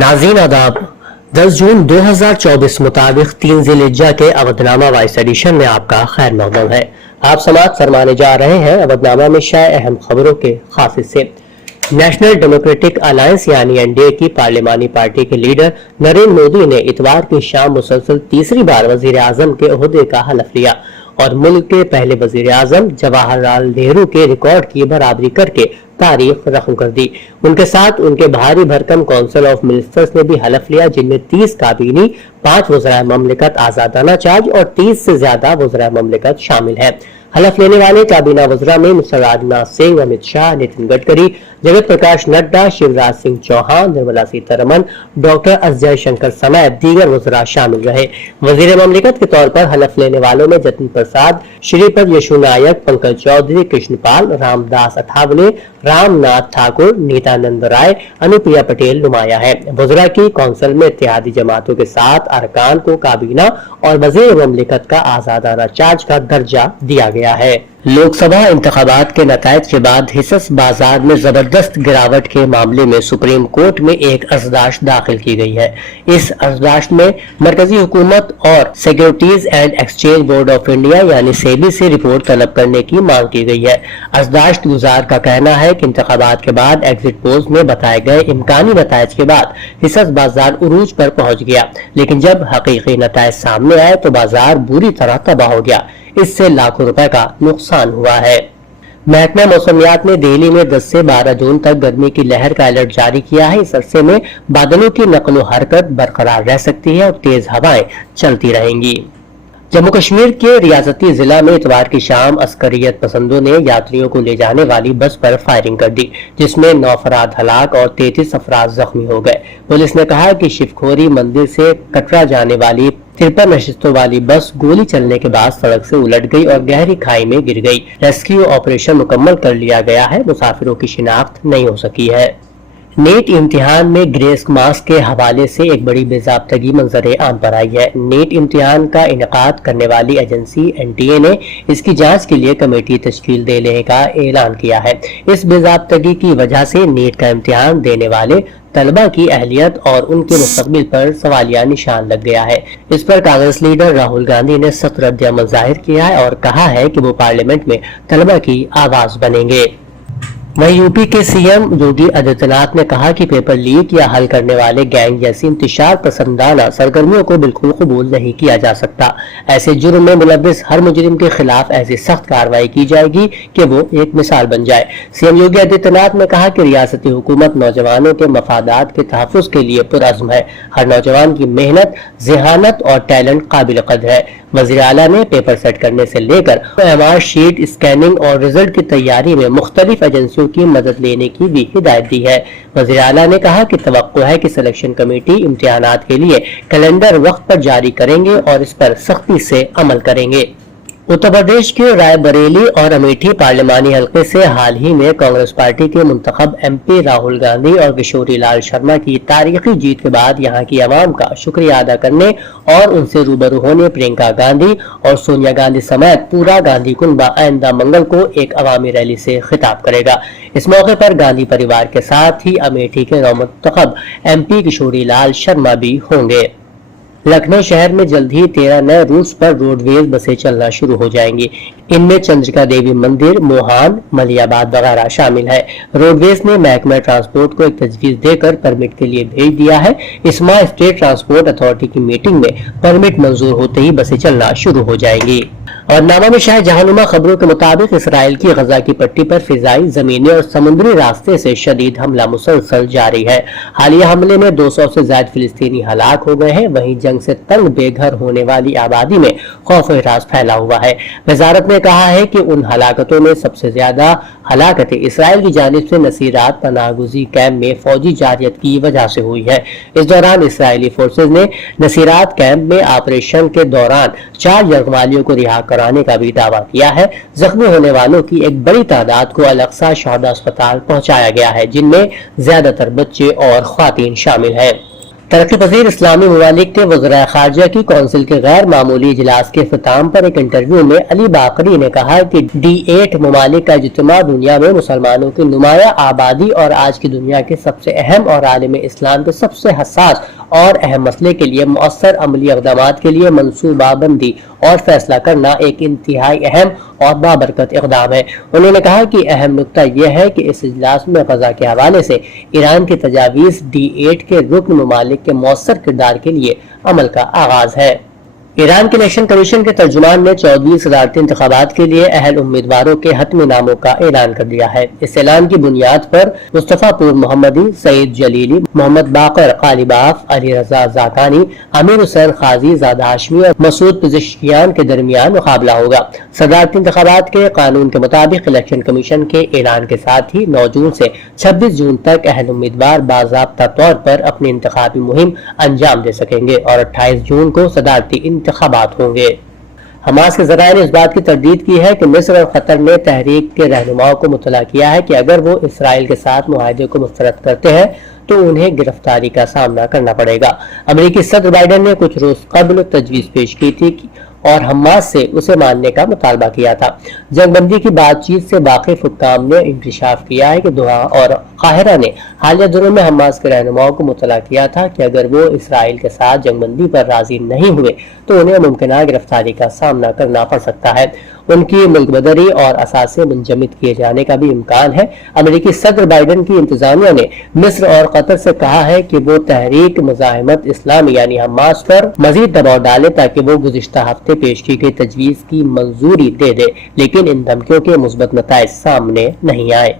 नाज़रीन आदाब। 10 जून 2024 मुताबिक 3 ज़िलहिज्जा के अवधनामा वाइस एडिशन में आपका खैर मकदम है। आप समाअत फरमाने जा रहे हैं अवधनामा में शाये अहम खबरों के खास हिस्से। नेशनल डेमोक्रेटिक अलायंस यानी एनडीए की पार्लिमानी पार्टी के लीडर नरेंद्र मोदी ने इतवार की शाम मुसलसल तीसरी बार वजीर आजम के ओहदे का हलफ लिया और मुल्क के पहले वजीर आजम जवाहरलाल नेहरू के रिकॉर्ड की बराबरी करके तारीख रकम कर दी। उनके साथ उनके भारी भरकम काउंसिल ऑफ मिनिस्टर्स ने भी हलफ लिया, जिनमें 30 काबीनी, 5 वज़राए ममलिकत आजादाना चार्ज और 30 से ज्यादा वज़राए ममलिकत शामिल हैं। हलफ लेने वाले काबीना वज़रा में mister Rajnath Singh, Amit Shah, Nitin Gadkari, Jagat Prakash Nadda, Shivraj Singh Chauhan, Nirmala Sitharaman, doctor S Jaishankar समेत दीगर वज़रा शामिल रहे। वजीर ममलिकत के तौर पर हलफ लेने वालों में जतिन प्रसाद, श्रीपद यशु नायक, पंकज चौधरी, कृष्णपाल, रामदास अठावले, रामनाथ ठाकुर, नीतानंद राय, अनुप्रिया पटेल नुमाया है। वज़रा की काउंसिल में इत्तेहादी जमातों के साथ अरकान को काबीना और वजीर ममलिकत का आजादाना चार्ज का दर्जा दिया गया है। लोकसभा इंतखाबात के नतायज के बाद हिस्स बाजार में जबरदस्त गिरावट के मामले में सुप्रीम कोर्ट में एक अर्जदाश्त दाखिल की गई है। इस अर्जदाश्त में मरकजी हुकूमत और securities and exchange board of India यानी सेबी से रिपोर्ट तलब करने की मांग की गई है। अर्जदाश्त गुजार का कहना है कि इंतखाबात के बाद एग्जिट पोल्स में बताए गए इम्कानी नतायज के बाद हिस्स बाजार उरूज पर पहुंच गया, लेकिन जब हकीकी नतायज सामने आए तो बाजार बुरी तरह तबाह हो गया। इससे लाखों रुपए का नुकसान हुआ है। महकमा मौसमियात ने दिल्ली में 10 से 12 जून तक गर्मी की लहर का अलर्ट जारी किया है। इस अरसे में बादलों की नकलो हरकत बरकरार रह सकती है और तेज हवाएं चलती रहेंगी। जम्मू कश्मीर के रियासती जिला में इतवार की शाम अस्करियत पसंदों ने यात्रियों को ले जाने वाली बस पर फायरिंग कर दी, जिसमें 9 अफराद हलाक और 33 अफराद जख्मी हो गए। पुलिस ने कहा कि शिवखोरी मंदिर से कटरा जाने वाली 53 नशिस्तों वाली बस गोली चलने के बाद सड़क से उलट गई और गहरी खाई में गिर गई। रेस्क्यू ऑपरेशन मुकम्मल कर लिया गया है। मुसाफिरों की शिनाख्त नहीं हो सकी है। नेट इम्तिहान में ग्रेस मार्क्स के हवाले से एक बड़ी बेज़ाब्तगी मंजर आम पर आई है। नेट इम्तिहान का इनेकाद करने वाली एजेंसी एनटीए ने इसकी जांच के लिए कमेटी तश्कील देने का ऐलान किया है। इस बेज़ाब्तगी की वजह से नेट का इम्तिहान देने वाले तलबा की अहलियत और उनके मुस्तकबिल पर सवालिया निशान लग गया है। इस पर कांग्रेस लीडर राहुल गांधी ने सख्त रद्द-ए-अमल जाहिर किया है और कहा है कि वो पार्लियामेंट में तलबा की आवाज बनेंगे। वहीं यूपी के सीएम योगी आदित्यनाथ ने कहा कि पेपर लीक या हल करने वाले गैंग जैसी इंतशार पसंदाना सरगर्मियों को बिल्कुल कबूल नहीं किया जा सकता। ऐसे जुर्म में मुलव्विस हर मुजरिम के खिलाफ ऐसी सख्त कार्रवाई की जाएगी कि वो एक मिसाल बन जाए। सीएम योगी आदित्यनाथ ने कहा कि रियासती हुकूमत नौजवानों के मफादात के तहफ़्फ़ुज़ के लिए पुरअज़्म है। हर नौजवान की मेहनत, ज़हानत और टैलेंट काबिल कद्र है। वज़ीर आला ने पेपर सेट करने से लेकर एमआर शीट स्कैनिंग और रिजल्ट की तैयारी में मुख्तलिफ एजेंसियों की मदद लेने की भी हिदायत दी है। वज़ीर आला ने कहा कि तवक्को है कि सिलेक्शन कमेटी इम्तिहानात के लिए कैलेंडर वक्त पर जारी करेंगे और इस पर सख्ती से अमल करेंगे। उत्तर प्रदेश के रायबरेली और अमेठी पार्लिमानी हल्के से हाल ही में कांग्रेस पार्टी के मुंतखब एमपी राहुल गांधी और किशोरी लाल शर्मा की तारीखी जीत के बाद यहां की आवाम का शुक्रिया अदा करने और उनसे रूबरू होने प्रियंका गांधी और सोनिया गांधी समेत पूरा गांधी कुनबा आइंदा मंगल को एक अवामी रैली से खिताब करेगा। इस मौके पर गांधी परिवार के साथ ही अमेठी के नवमुंतखब एमपी किशोरी लाल शर्मा भी होंगे। लखनऊ शहर में जल्द ही 13 नए रूट्स पर रोडवेज बसें चलना शुरू हो जाएंगी। इनमें चंद्रिका देवी मंदिर, मोहान, मलियाबाद वगैरह शामिल है। रोडवेज ने महकमा ट्रांसपोर्ट को एक तजवीज देकर परमिट के लिए भेज दिया है। इस माह स्टेट ट्रांसपोर्ट अथॉरिटी की मीटिंग में परमिट मंजूर होते ही बसें चलना शुरू हो जाएंगी। और नामा में शायद जहानुमा खबरों के मुताबिक इसराइल की गजा की पट्टी पर फिजाई, जमीनी और समुद्री रास्ते से शदीद हमला मुसलसल जारी है। हालिया हमले में 200 से ज्यादा फिलिस्तीनी हलाक हो गए हैं। वहीं जंग से तंग बेघर होने वाली आबादी में खौफ हिरास फैला हुआ है। वजारत ने कहा है कि उन हलाकतों में सबसे ज्यादा हलाकतें इसराइल की जानिब से नसीरात पनाहगुजी कैंप में फौजी जारियत की वजह से हुई है। इस दौरान इसराइली फोर्सेज ने नसीरात कैंप में ऑपरेशन के दौरान 4 यरगमालियों को रिहा कराने का भी दावा किया है। जख्मी होने वालों की एक बड़ी तादाद को अल-अक्सा शहदा अस्पताल पहुंचाया गया है, जिनमें ज्यादातर बच्चे और ख्वातीन शामिल हैं। तरक्की पजीर इस्लामी ममालिक के वज़राए खारजा की कौंसिल के गैर मामूली इजलास के अख्ताम पर एक इंटरव्यू में अली बाकरी ने कहा कि D8 ममालिक का इज्तिमा दुनिया में मुसलमानों की नुमाया आबादी और आज की दुनिया के सबसे अहम और आलिम इस्लाम के सबसे हसास और अहम मसले के लिए मौसर अमली इक़दामात के लिए मनसूबाबंदी और फैसला करना एक इंतहाई अहम और बाबरकत इक़दाम है। उन्होंने कहा कि अहम नुक्ता यह है कि इस इजलास में ग़ज़ा के हवाले से ईरान की तजावीज़ D8 के रुकन ममालिक के मौसर किरदार के लिए अमल का आगाज है। ईरान के इलेक्शन कमीशन के तर्जुमान ने 14वीं सदारती इंतखाबात के लिए अहल उम्मीदवारों के हतमी नामों का ऐलान कर दिया है। इस ऐलान की बुनियाद पर मुस्तफापुर मोहम्मदी, सईद जलीली, मोहम्मद बाकर कालिबाफ, अली रजा जाकानी, अमीर हुसैन खाजी, ज़ादा हाशमी और मसूद पिज़िश्कियान के दरमियान मुकाबला होगा। सदारती इंतखाबात के कानून के मुताबिक इलेक्शन कमीशन के ऐलान के साथ ही 9 जून से 26 जून तक अहल उम्मीदवार बाज़ाब्ता तौर पर अपनी इंतखाबी मुहिम अंजाम दे सकेंगे और 28 जून को सदारती इंतखाबात होंगे। हमास के ज़राए ने इस बात की तरदीद की है कि मिस्र और कतर ने तहरीक के रहनुमाओं को मुतला किया है कि अगर वो इसराइल के साथ मुआहदे को मुस्तरद करते हैं तो उन्हें गिरफ्तारी का सामना करना पड़ेगा। अमेरिकी सदर बाइडेन ने कुछ रोज कबल तजवीज़ पेश की थी और हमास से उसे मानने का मुतालबा किया था। जंगबंदी की बातचीत से वाकिफ हुक्काम ने इंकशाफ किया है कि दोहा और काहिरा ने हालिया दिनों में हमास के रहनुमाओं को मुतला किया था कि अगर वो इसराइल के साथ जंगबंदी पर राजी नहीं हुए तो उन्हें मुमकिन गिरफ्तारी का सामना करना पड़ सकता है। उनकी मुल्क बदरी और असासे मुंजमद किए जाने का भी इम्कान है। अमेरिकी सदर बाइडेन की इंतजामिया ने मिस्र और कतर से कहा है कि वो तहरीक मुजाहिमत इस्लामी यानी हमास पर मजीद दबाव डाले ताकि वो गुज़िश्ता हफ्ते पेश की गई तजवीज़ की मंजूरी दे दे, लेकिन इन धमकियों के मुस्बत नताइज सामने नहीं आए।